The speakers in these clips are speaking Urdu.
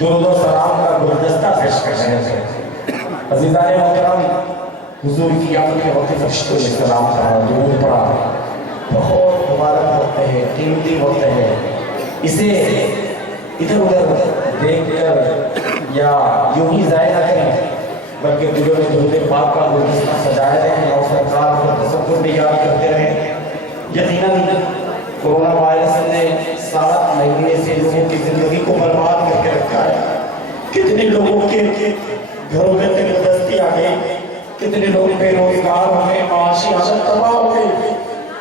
درود و سلام کا گلدستہ پیش کر رہے تھے. عزیزان محترم، حضور کی آمد کے وقت فرشتوں نے سلام کہا، درود پڑھا. بہت مبارک ہوتے ہیں، قیمتی ہوتے ہیں. اسے ادھر ادھر دیکھ کر یا یوں ہی ضائع نہ کریں، بلکہ دلوں میں درود پاک کا گلدستہ سجائے رہیں اور سرکار کو تصور میں یاد کرتے رہیں. یقیناً کورونا وائرس نے 7 مہینے سے لوگوں کی زندگی کو برباد کر کے رکھا ہے. کتنے لوگوں کے گھروں میں تنگدستی آ گئی، کتنے لوگ بے روزگار ہو گئے، معاشی حالت تباہ ہو گئی،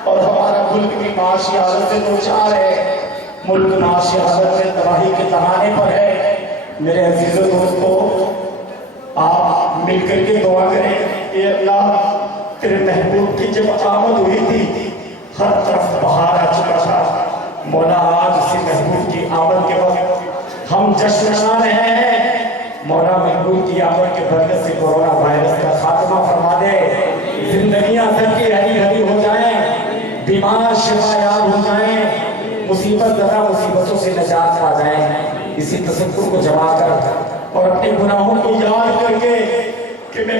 اور ہمارا ملک بھی معاشی حالت سے دوچار ہے. ملک معاشی حالت میں تباہی کے تہانے پر ہے. میرے عزیز و دوستو، آپ مل کر کے دعا کریں، اے اللہ تیرے محبوب کی جب آمد ہوئی تھی ہر طرف بہار آ چکا تھا. مولا آج اسی محبوب کی آمد کے وقت ہم جشن منا رہے ہیں. مولا محبوب کی آمد کے برکت سے کورونا وائرس کا خاتمہ فرما دے. زندگیاں سب کی ہری ہری ہو جائیں، بیمار شفا یاب ہو جائیں، مصیبت زدہ مصیبتوں سے نجات پا جائیں. اسی تصور کو جما کر اور اپنے گناہوں کو یاد کر کے کہ میں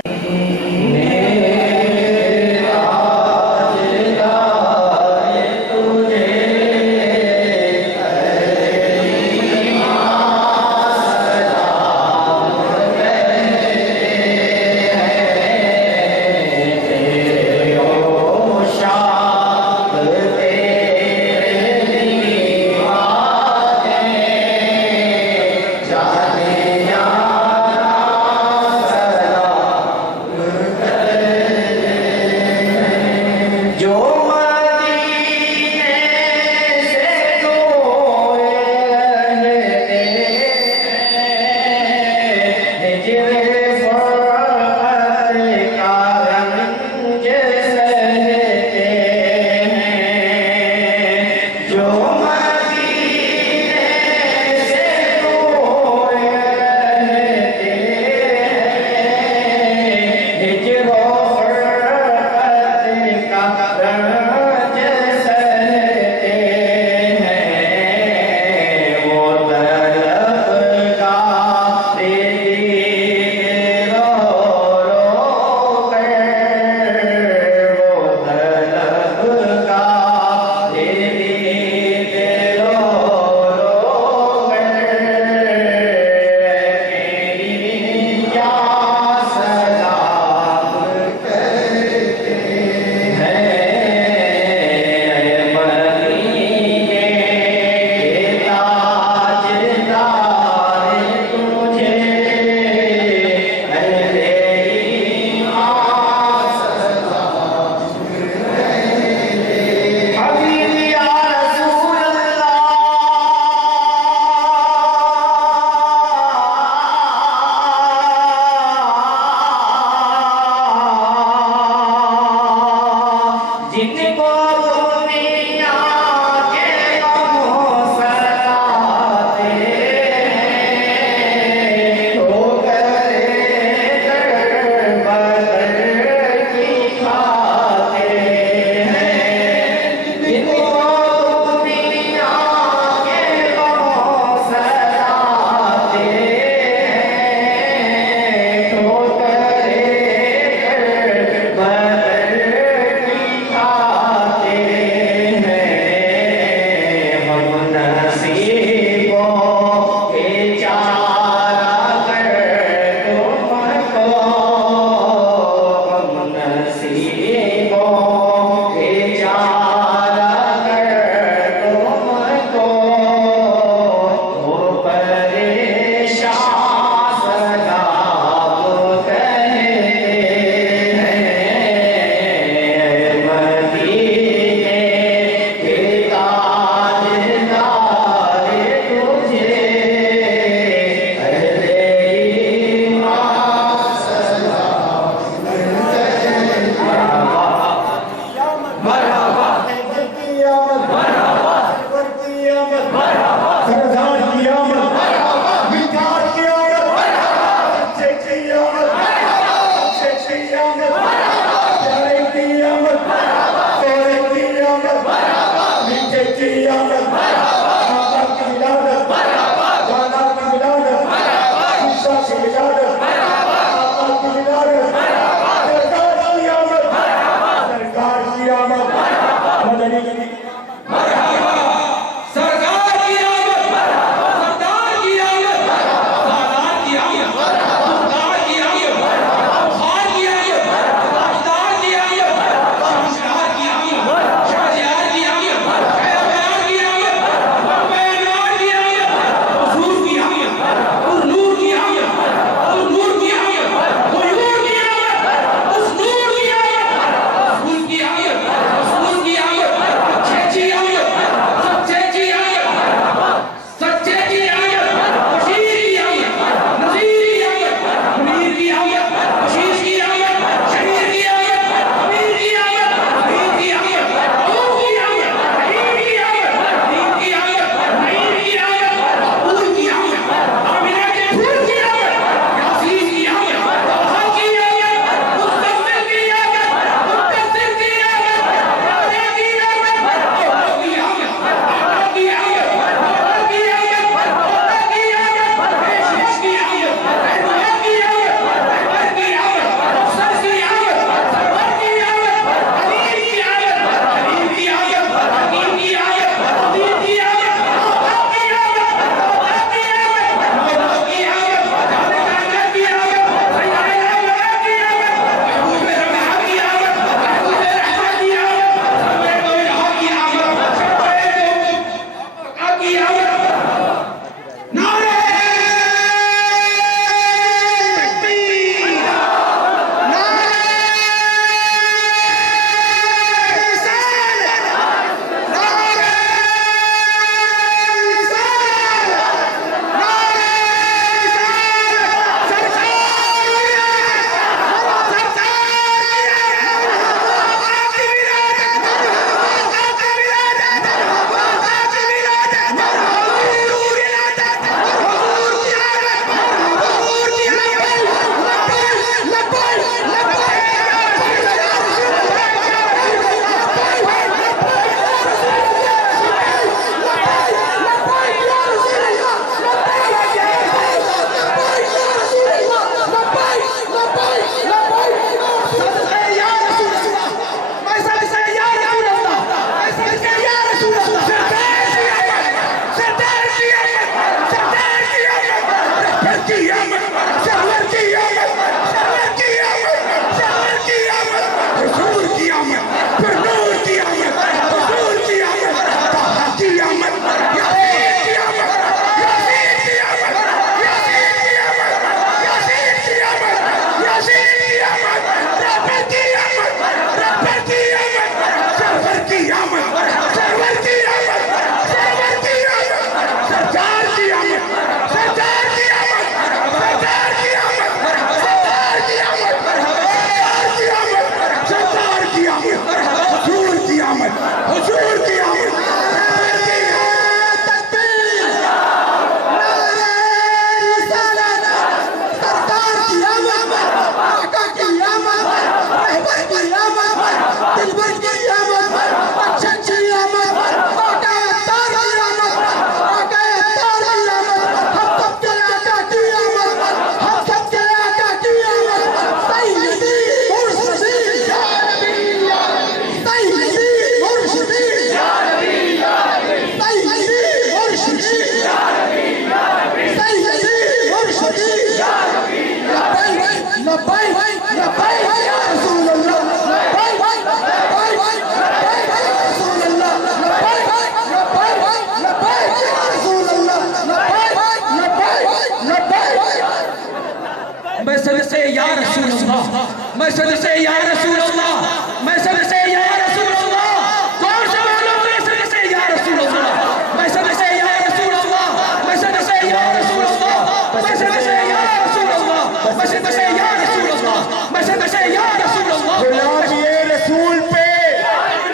میں صدقے یا رسول اللہ، میں صدقے یا رسول اللہ، زور سے بولو میں صدقے یا رسول اللہ، میں صدقے یا رسول اللہ، میں صدقے یا رسول اللہ، میں صدقے یا رسول اللہ، میں صدقے یا رسول اللہ، میں صدقے یا رسول اللہ۔ غلامی رسول پہ،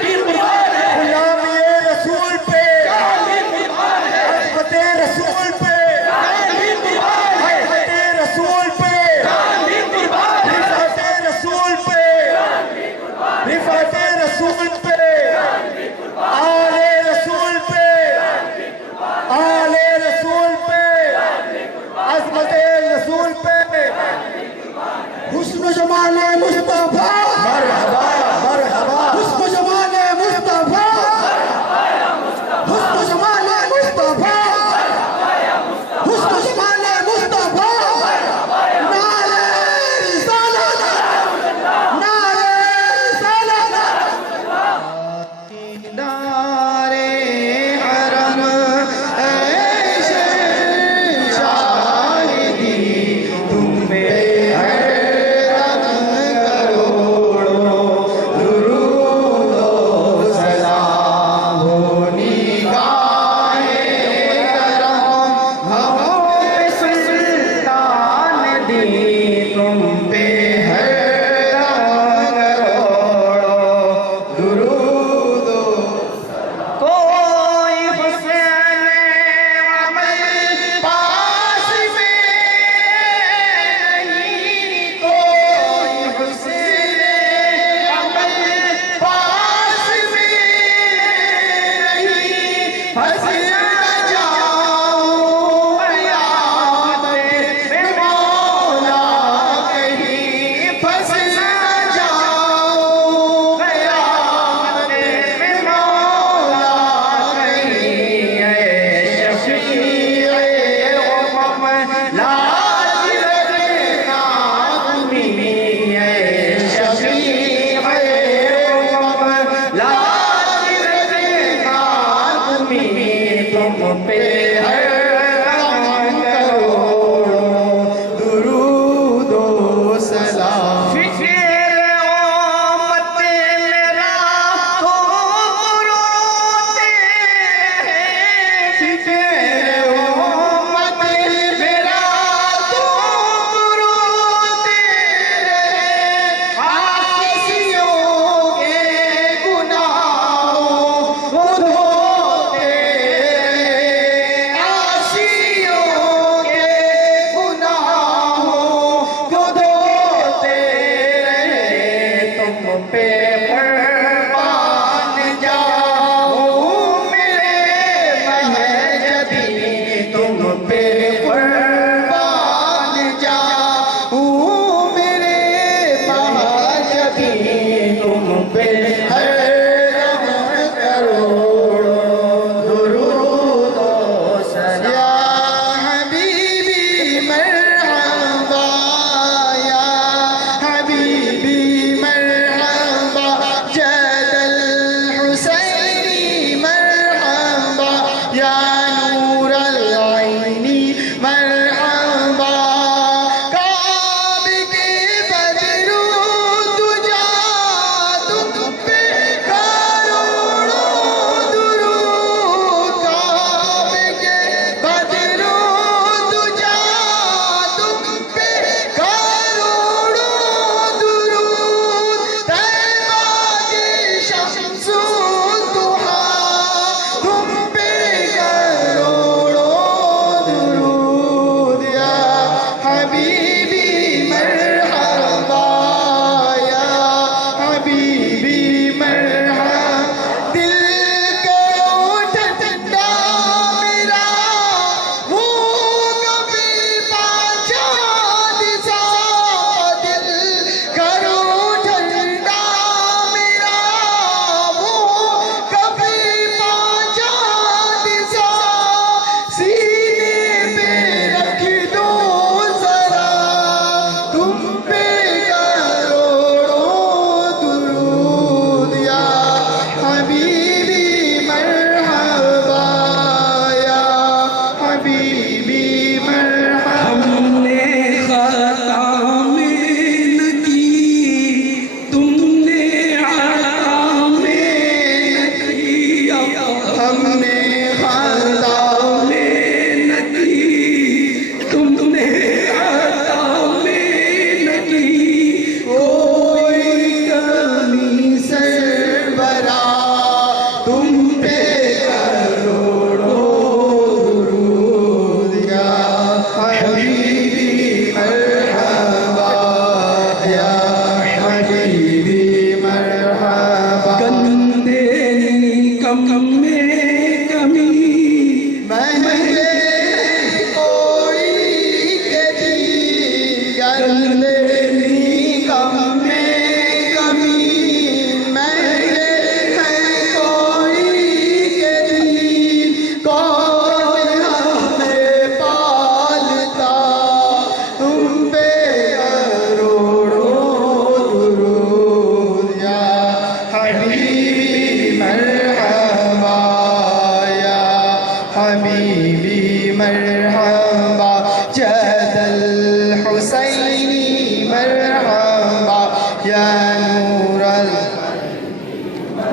غلامی رسول پہ، عظمت رسول پہ، عظمت رسول پہ، عظمت رسول پہ،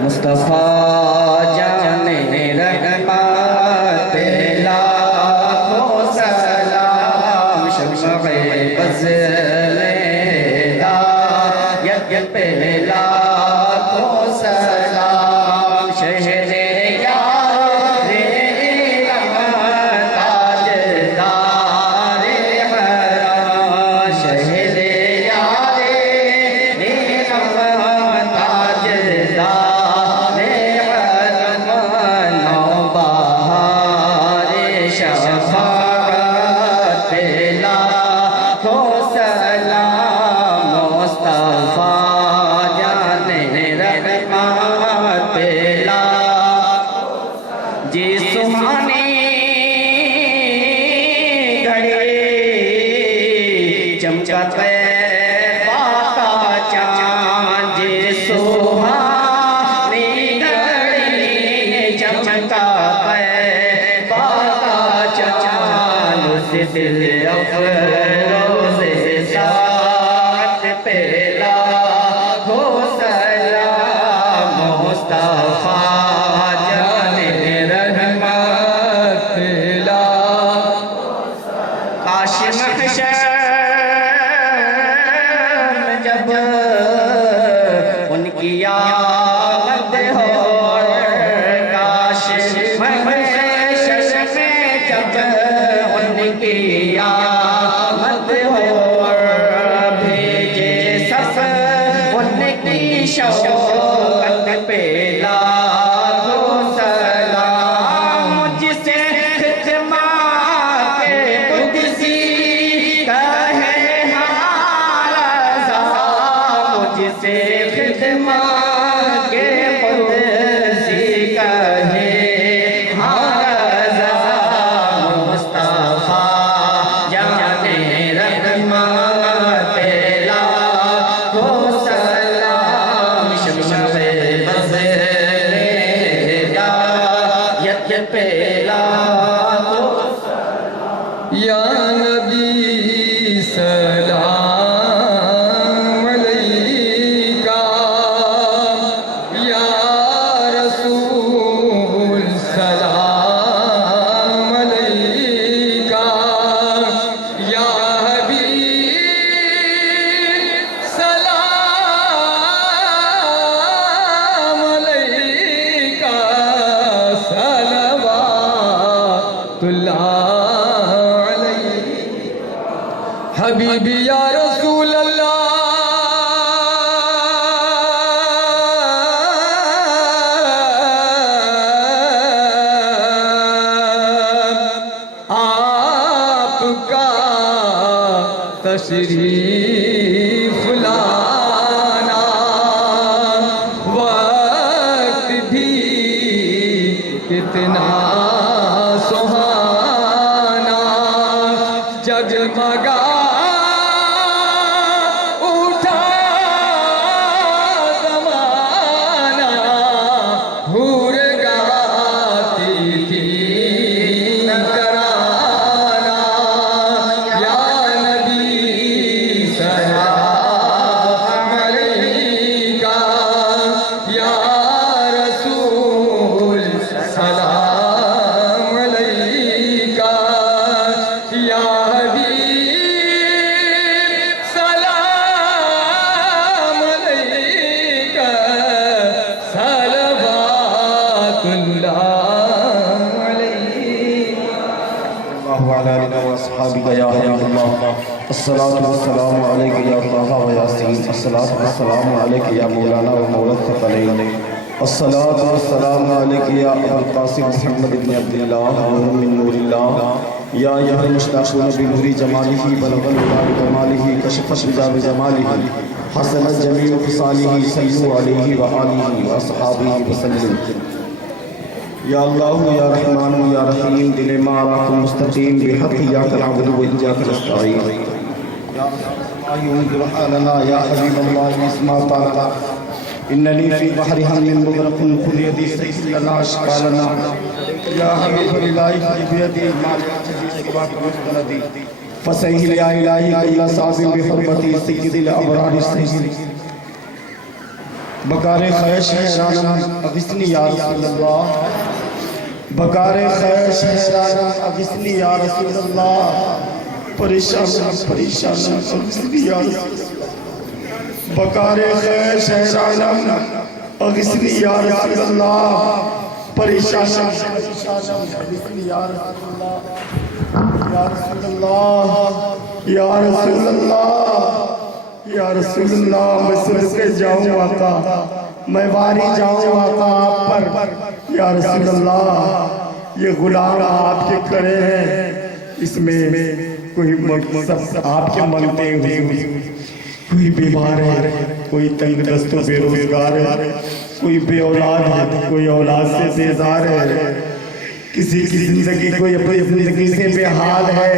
مصطفیٰ جان رحمت لاکھوں سلام شمع بز ہدایت پہ لاکھوں سلام شہر یار تاجدار حرم شہر یار تاجدار حرم نوبہار شفاعت پہ لاکھوں سلام مصطفیٰ جان رحمت پہ لاکھوں جی سبحانی گھڑی چمچا طیبہ کا چاند جی سبحانی گھڑی چمچا طیبہ کا چاند اس دل افروز ساعت پہ لاکھوں سلام مصطفیٰ جان رحمت پہ لاکھوں سلام کاش محشر میں جب ان کی آمد ہو کاش محشر میں جب ان کی آمد ہو بھیجے سب ان کی شوقت پہ لاکھوں سلام جسے خدمات قدسی کہے ہمارا رضا جسے خدمات قدسی کہے ہمارا رضا مصطفیٰ جان رحمت پہ لاکھوں سلام شمع بز ہدایت پہ لاکھوں یا نبی سلام علیکہ یا رسول سلام علیکہ یا حبیب سلام علیکہ صلوات اللہ حبیبی یا رسول اللہ آپ کا تشریف لانا وقت بھی کتنا سہانا جگمگا اٹھا زمانہ حور گاتی تھی ترانہ یا نبی سلام علیکہ یا رسول سلام علیکہ یا حبیب سلام علیکہ صلوات اللہ علیکہ وعلى آلك وأصحابك يا حبيب الله الصلاة والسلام عليك يا طه وياسين الصلاة والسلام عليك يا مولانا ومولى الثقلين الصلاة والسلام عليك يا أبا القاسم محمد بن عبد الله نور من نور الله يا أيها المشتاقون بنور جماله بلغ الهدى بكماله كشف الشجا بجماله حسنت جميع خصاله صلوا عليه وآله وأصحابه وسلم یا اللہ یا رحمان یا رحیم دل مارا مستقیم بحق ایاک نعبد و ایاک نستعین یا انظر حالنا یا حبیب اللہ اسما طالنا اننی فی بحر ہم مغرق خذ یدی سیس لنا اشکالنا یا حبیب اللہ خذ یدی مالی حدیث سواک مستندی فسیح یا الہی کل صاحب بحرمتی سید الابرار سید بکار خیش حیرانم اغثنی یا رسول اللہ، بکار خیش حیرانم اغثنی یا رسول اللہ، پریشانم پریشانم اغثنی یا رسول اللہ، بکار خیش حیرانم اغثنی یا رسول اللہ، پریشانم اغثنی یا رسول اللہ، یا رسول اللہ، یا رسول اللہ، یا رسول اللہ، میں صدقے جاؤں آقا، میں واری جاؤں آقا آپ پر، یا رسول اللہ، یہ غلام آپ کے کھڑے ہیں، اس میں کوئی مقصد آپ کے منگتے ہوئے، کوئی بیمار ہے، کوئی تنگ دست و بے روزگار ہے، کوئی بے اولاد ہے، کوئی اولاد سے بیزار ہے، کسی کی زندگی کوئی اپنی زندگی سے بے حال ہے،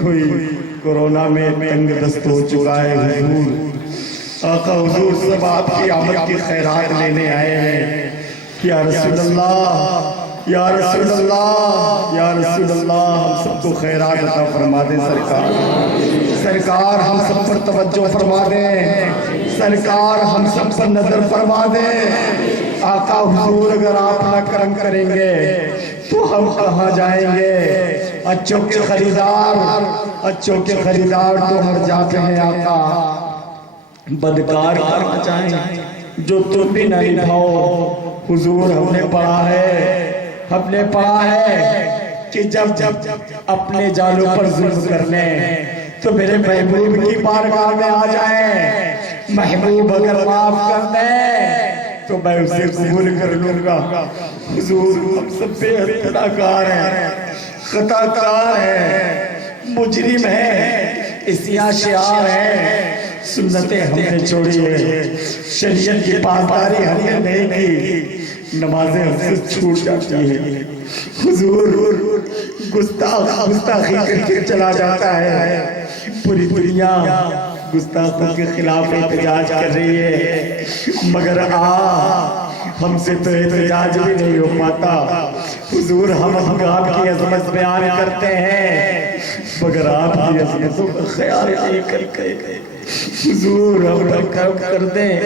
کوئی کورونا میں تنگ دست ہو چکا ہے۔ حضور آقا حضور سب آپ کی آمد کی خیرات لینے آئے ہیں، یا رسول اللہ، یا رسول اللہ، یا رسول اللہ، ہم سب کو خیرات عطا فرما دیں سرکار، سرکار ہم سب پر توجہ فرما دیں، سرکار ہم سب پر نظر فرما دیں۔ آقا حضور اگر آپ نہ کرم کریں گے تو ہم کہاں جائیں گے؟ اچھوں کے خریدار، اچھوں کے خریدار تو ہر جاتے ہیں آقا، بدکار کرنا چاہیں جو تم بھی نہ نبھاؤ۔ حضور ہم نے پڑھا ہے، ہم نے پڑھا ہے کہ جب اپنے جانوں پر ظلم کر لیں تو میرے محبوب کی بارگاہ میں آ جائیں، محبوب اگر معاف کر دیں تو میں اسے قبول کر لوں گا۔ حضور ہم سب بے خطا کار ہیں، خطا کار ہیں، مجرم ہیں، اسیاں شعار ہیں، سنتیں ہم نے چھوڑی ہے، شریعت کی پاسداری ہم نے نہیں کی، نمازیں ہم سے چھوٹ جاتی ہیں۔ حضور گستاخی کر کے چلا جاتا ہے، پوری دنیا گستاخوں کے خلاف احتجاج کر رہی ہے، مگر ہم سے تو احتجاج بھی نہیں ہو پاتا۔ حضور ہم آپ کی عظمت بیان کرتے ہیں مگر آپ کی عظمتوں کا خیال نہیں کرتے۔ حضور ہم پر کرم کر دیں،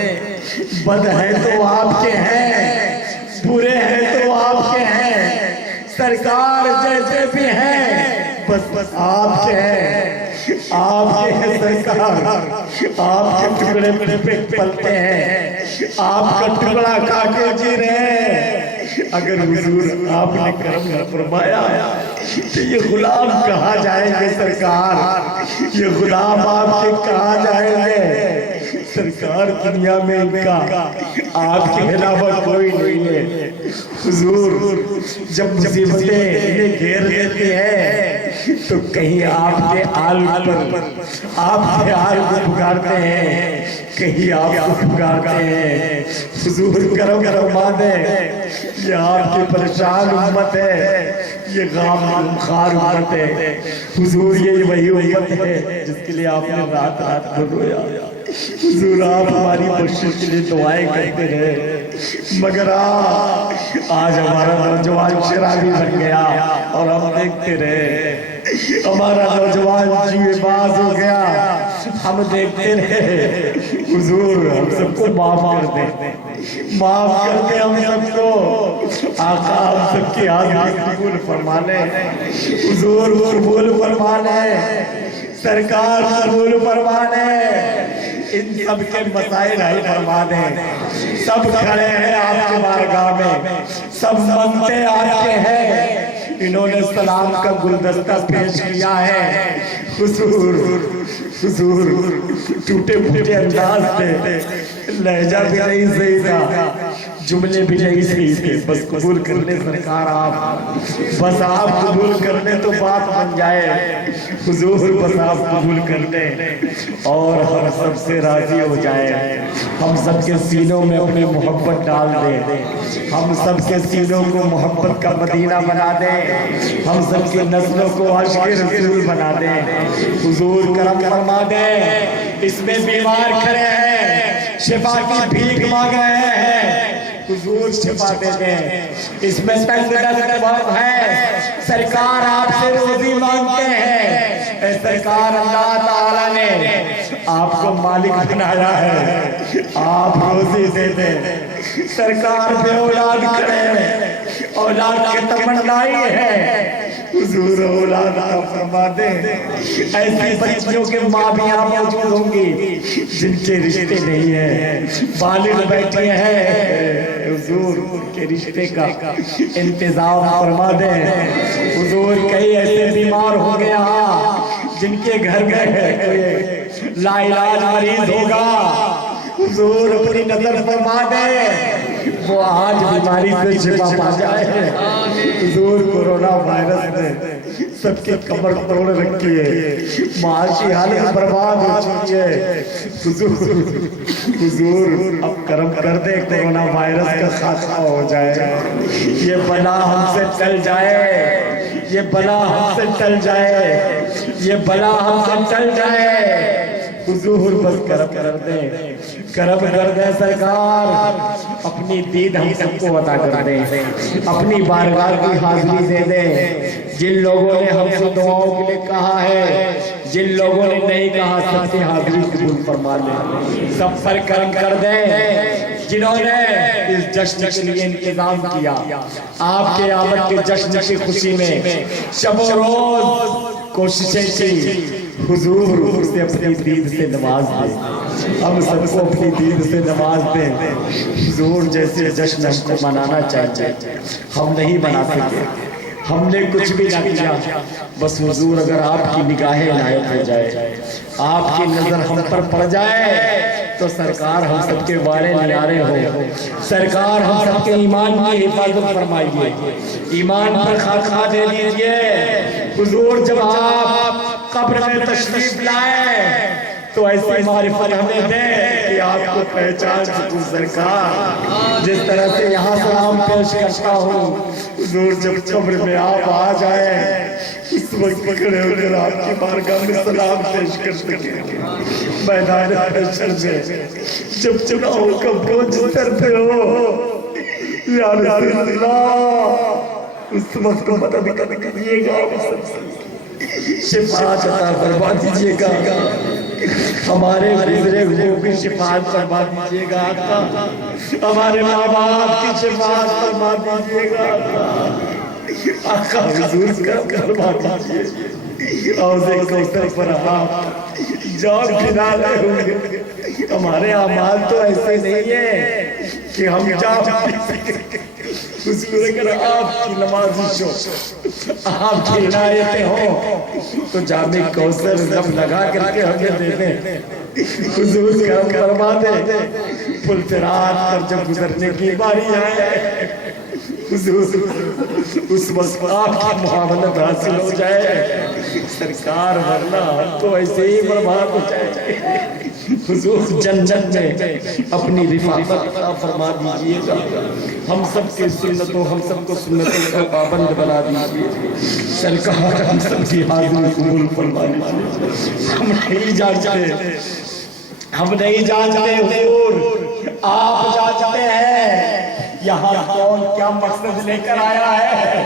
بد ہیں تو آپ کے ہیں، برے ہیں تو آپ کے ہیں، سرکار جیسے بھی ہیں بس آپ کے ہیں، آپ کے ہیں سرکار، آپ کے ٹکڑے پہ پلتے ہیں، آپ کا ٹکڑا کھا کے جی رہے ہیں۔ اگر حضور آپ نے کرم نہ فرمایا تو یہ غلام کہاں جائیں گے سرکار؟ یہ غلام آپ کے کہاں جائیں گے سرکار؟ دنیا میں ان کا آپ کے علاوہ کوئی نہیں ہے۔ حضور جب مصیبتیں انہیں گھیر لیتی ہیں تو کہیں آپ کے آل پر آپ کے آل کو پکارتے ہیں، کہیں آپ کو پکارتے ہیں۔ حضور کرم فرما دیں، یہ آپ کی پریشان امت ہے، یہ غم خار امت ہے۔ حضور یہ وہی امت ہے جس کے لیے آپ نے رات رات کو رویا۔ حضور آپ ہماری بخشش کے لیے دعائیں کرتے رہے، مگر آج ہمارا نوجوان شرابی بن گیا اور ہم دیکھتے رہے، ہمارا نوجوان جوئے باز ہو گیا، ہم دیکھتے رہے۔ حضور ہم سب کو معاف کر دیں، معاف کر دیں ہم سب کو۔ آقا ہم سب کی حاضری قبول فرما لیں، حضور قبول فرما لیں، سرکار قبول فرما لیں، ان سب کے مسائل حل فرما دیں۔ سب کھڑے ہیں آپ کے بارگاہ میں، سب منگتے آپ کے ہیں، انہوں نے سلام کا گلدستہ پیش کیا ہے۔ حضور ٹوٹے پھوٹے انداز سے، لہجہ بھی نہیں صحیح تھا، جملے بھی نہیں صحیح تھے، بس قبول کر لیں سرکار آپ، بس آپ قبول کر لیں تو بات بن جائے۔ حضور بس آپ قبول کر لیں اور ہم سب سے راضی ہو جائے، ہم سب کے سینوں میں اپنی محبت ڈال دیں، ہم سب کے سینوں کو محبت کا مدینہ بنا دیں، ہم سب کی نسلوں کو عشق رسول بنا دیں۔ حضور کرم فرما دیں، اس میں بیمار کھڑے ہیں، شفا کی بھیک مانگ رہے ہیں، حضور شفا دے دیں۔ اس میں تنگ دست بہت ہے، سرکار آپ سے روزی مانگتے ہیں، اے سرکار اللہ تعالیٰ نے آپ کو مالک بنایا ہے، آپ روزی دے دیں سرکار بے اولاد کرے اولاد کی تمنائی ہے حضور اولاد آپ فرما دیں ایسی بچیوں کے ماں بھی یہاں موجود ہوں گی جن کے رشتے نہیں ہیں والد بیٹھے ہیں حضور کے رشتے کا انتظام فرما دیں حضور کئی ایسے بیمار ہو گیا جن کے گھر میں کوئی لا علاج مریض ہوگا حضور اپنی نظر فرما دے وہ آج بیماری سے شفا پا جائے حضور کورونا وائرس نے سب کے کمر توڑ رکھی ہے معاشی حالت برباد ہو چکی ہے حضور اب کرم کر دے کورونا وائرس کا خاتمہ ہو جائے یہ بلا ہم سے ٹل جائے یہ بلا ہم سے ٹل جائے یہ بلا ہم سے ٹل جائے حضور بس کرم کر دیں سرکار اپنی دید ہم سب کو عطا کر دیں اپنی بارگاہ کی حاضری دے دیں جن لوگوں نے ہم سے دعاؤں کے لیے کہا ہے جن لوگوں نے نہیں کہا سب سے حاضری قبول فرما لیں سب پر کرم کر دیں جنہوں نے اس جشن کے لیے انتظام کیا آپ کے آمد کے جشن کی خوشی میں شب و روز کوششیں کی حضور سے اپنی دید سے نواز دیں ہم سب کو اپنی دید سے نواز دیں حضور جیسے جشن ہم کو منانا چاہیے ہم نہیں منا سکے ہم نے کچھ بھی نہ کیا بس حضور اگر آپ کی نگاہیں عنایت ہو جائے آپ کی نظر ہم پر پڑ جائے تو سرکار ہم سب کے بارے نیارے ہو سرکار ہم سب کے ایمان کی حفاظت فرمائیے ایمان پر خاکہ دے دیجئے حضور جب آپ قبر میں تشریف لائے تو ایسی معرفت ہمیں دیں کہ آپ کو پہچان سکوں سرکار جس طرح سے یہاں سلام پیش کرتا ہوں حضور جب قبر میں آپ آ جائیں اس وقت پکڑے ہو کر آپ کی بارگاہ میں سلام پیش کر سکیں میدان حشر میں جب چناؤ کا بوجھ سر پہ ہو یا رسول اللہ اس وقت مدد کریے گا شفاعت عطا فرما دیجئے گا ہمارے گزرے ہوئے کی شفاعت فرما دیجئے گا ہمارے ماں باپ کی شفاعت فرما دیجئے گا آقا حضور کا فرما دیجئے حوض کوثر پر آپ جان پھیلا رہے ہوئے ہمارے اعمال تو ایسے نہیں ہیں کہ ہم جان پھیلا حضور اگر آپ کی نوازش ہو آپ کی عنایتیں ہوں تو جام کوثر رب لگا کر کے ہمیں دے دیں حضور کرم فرما دیں پل فرات پر جب گزرنے کی باری آئے حضور اس وقت آپ کی معاونت حاصل ہو جائے سرکار ورنہ ہم تو ایسے ہی برباد ہو جائے حضور جنت میں اپنی رفاقت عطا فرما دیجئے گا ہم سب کے سنتوں ہم سب کو سنتوں کا پابند بنا دیجئے سرکار ہم سب کی حاضری قبول فرما دیجئے ہم نہیں جانتے حضور آپ جانتے ہیں یہاں کون کیا مقصد لے کر آیا ہے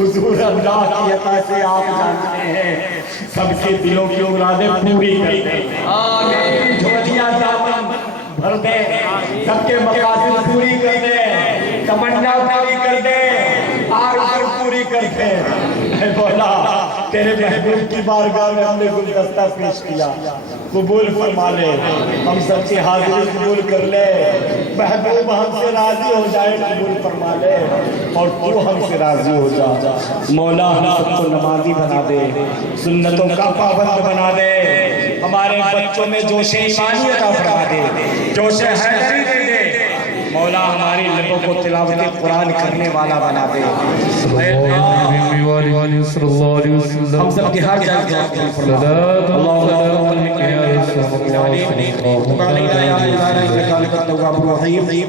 حضور اللہ کی عطا سے آپ جانتے ہیں سب کے دلوں کی مرادیں پوری کر دیں آمین جھولیاں دامن بھر دیں سب کے مقاصد پوری کر دیں تمنا پوری کر دیں آرزو پوری کر دیں اے مولا تیرے محبوب کی بارگاہ میں ہم نے گلدستہ پیش کیا قبول فرما لے ہم سب کی حاضری قبول کر لے محبوب ہم سے راضی ہو جائے قبول فرما لے اور تو ہم سے راضی ہو جا مولا ہم سب کو نمازی بنا دے سنتوں کا پابند بنا دے ہمارے بچوں میں جوش ایمانی عطا فرما دے جوش حیدری دے دے مولا ہماری لبوں کو تلاوت قرآن کرنے والا بنا دے ہم سب کی ہر جگہ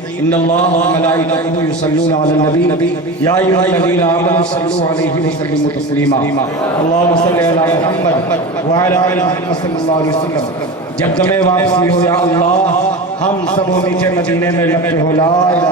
ان اللہ وملائکته یصلون علی النبی یا ایھا الذین آمنوا صلوا علیہ وسلموا تسلیما اللهم صل علی محمد وعلی آل محمد صلی اللہ علیہ وسلم جب تمہیں واپسی ہو یا اللہ ہم سب میٹھے مدینے میں لپٹے ہو لا الہ